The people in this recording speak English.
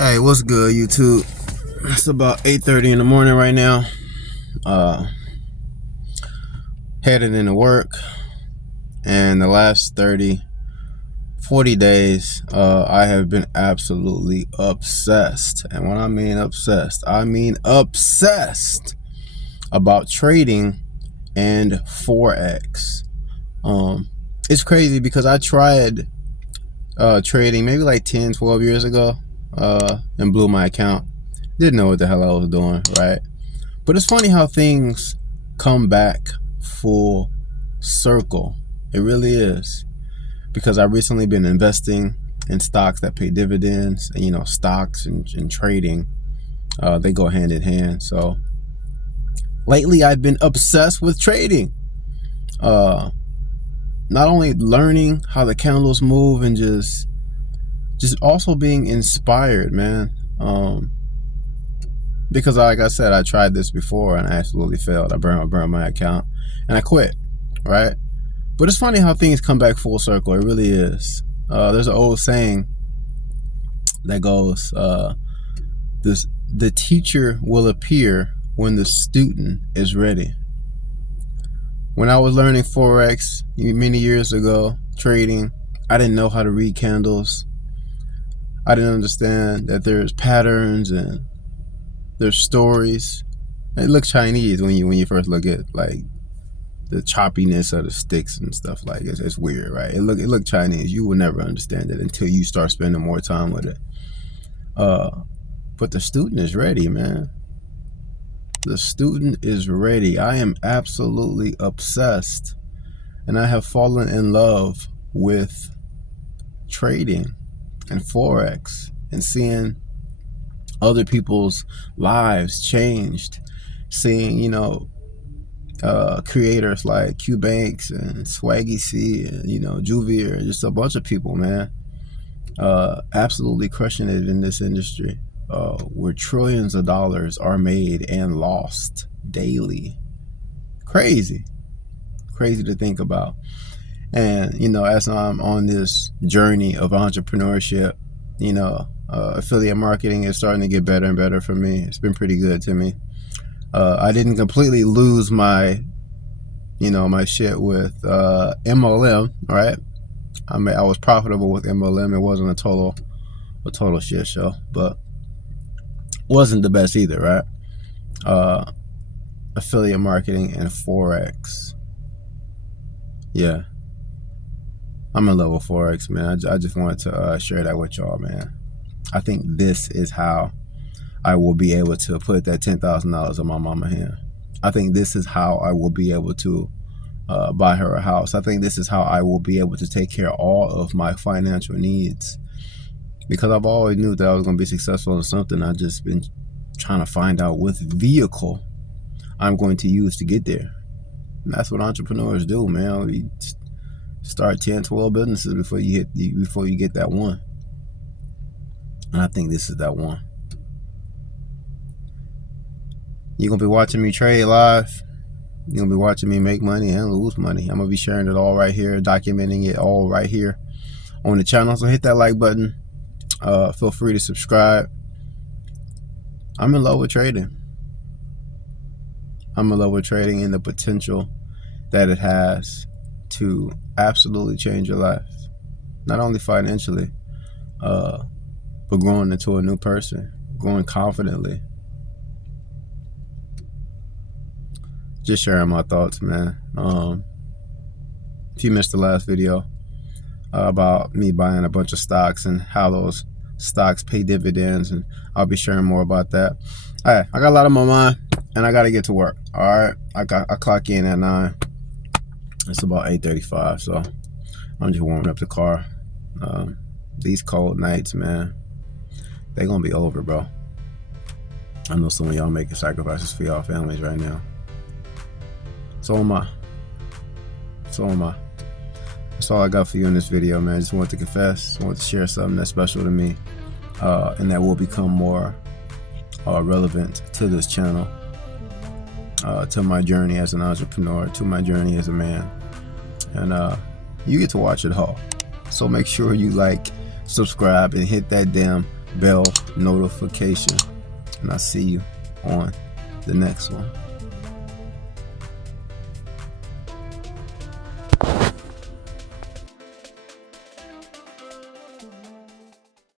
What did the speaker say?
Hey, what's good, YouTube? It's about 8:30 in the morning right now. Headed into work, and the last 40 days, I have been absolutely obsessed. And when I mean obsessed about trading and Forex. It's crazy because I tried trading maybe like 10-12 years ago, and blew my account. Didn't know what the hell I was doing, right? But it's funny how things come back full circle. It really is. Because I've recently been investing in stocks that pay dividends, and stocks and trading, they go hand in hand. So lately I've been obsessed with trading. Not only learning how the candles move and just also being inspired, man. Because like I said, I tried this before and I absolutely failed. I burned my account and I quit, right? But it's funny how things come back full circle. It really is. There's an old saying that goes, the teacher will appear when the student is ready. When I was learning Forex many years ago, trading, I didn't know how to read candles. I didn't understand that there's patterns and there's stories. It looks Chinese when you first look at like the choppiness of the sticks and stuff. Like it's weird, right? It looked Chinese. You will never understand it until you start spending more time with it. But the student is ready, man. The student is ready. I am absolutely obsessed, and I have fallen in love with trading and Forex and seeing other people's lives changed, seeing creators like Q Banks and Swaggy C and Juvier, and just a bunch of people, man, absolutely crushing it in this industry, where trillions of dollars are made and lost daily. Crazy to think about. And as I'm on this journey of entrepreneurship, affiliate marketing is starting to get better and better for me. It's been pretty good to me. I didn't completely lose my shit with MLM, right? I was profitable with MLM. It wasn't a total shit show, but wasn't the best either, right? Affiliate marketing and Forex. Yeah. I'm in love with Forex, man. I just wanted to share that with y'all, man. I think this is how I will be able to put that $10,000 in my mama's hand. I think this is how I will be able to buy her a house. I think this is how I will be able to take care of all of my financial needs. Because I've always knew that I was going to be successful in something. I've just been trying to find out what vehicle I'm going to use to get there. And that's what entrepreneurs do, man. We start 10, 12 businesses before you get that one. And I think this is that one. You're going to be watching me trade live. You're going to be watching me make money and lose money. I'm going to be sharing it all right here, documenting it all right here on the channel. So hit that like button. Feel free to subscribe. I'm in love with trading. I'm in love with trading and the potential that it has to absolutely change your life. Not only financially, but growing into a new person, growing confidently. Just sharing my thoughts, man. If you missed the last video about me buying a bunch of stocks and how those stocks pay dividends, and I'll be sharing more about that. All right, I got a lot on my mind, and I got to get to work. All right, I clock in at 9. It's about 8:35, so I'm just warming up the car. These cold nights, man, they're gonna be over, bro. I know some of y'all making sacrifices for y'all families right now. So am I. That's all I got for you in this video, man. I just want to confess. I want to share something that's special to me, and that will become more relevant to this channel, to my journey as an entrepreneur, to my journey as a man. And you get to watch it all. So make sure you like, subscribe, and hit that damn bell notification, and I'll see you on the next one.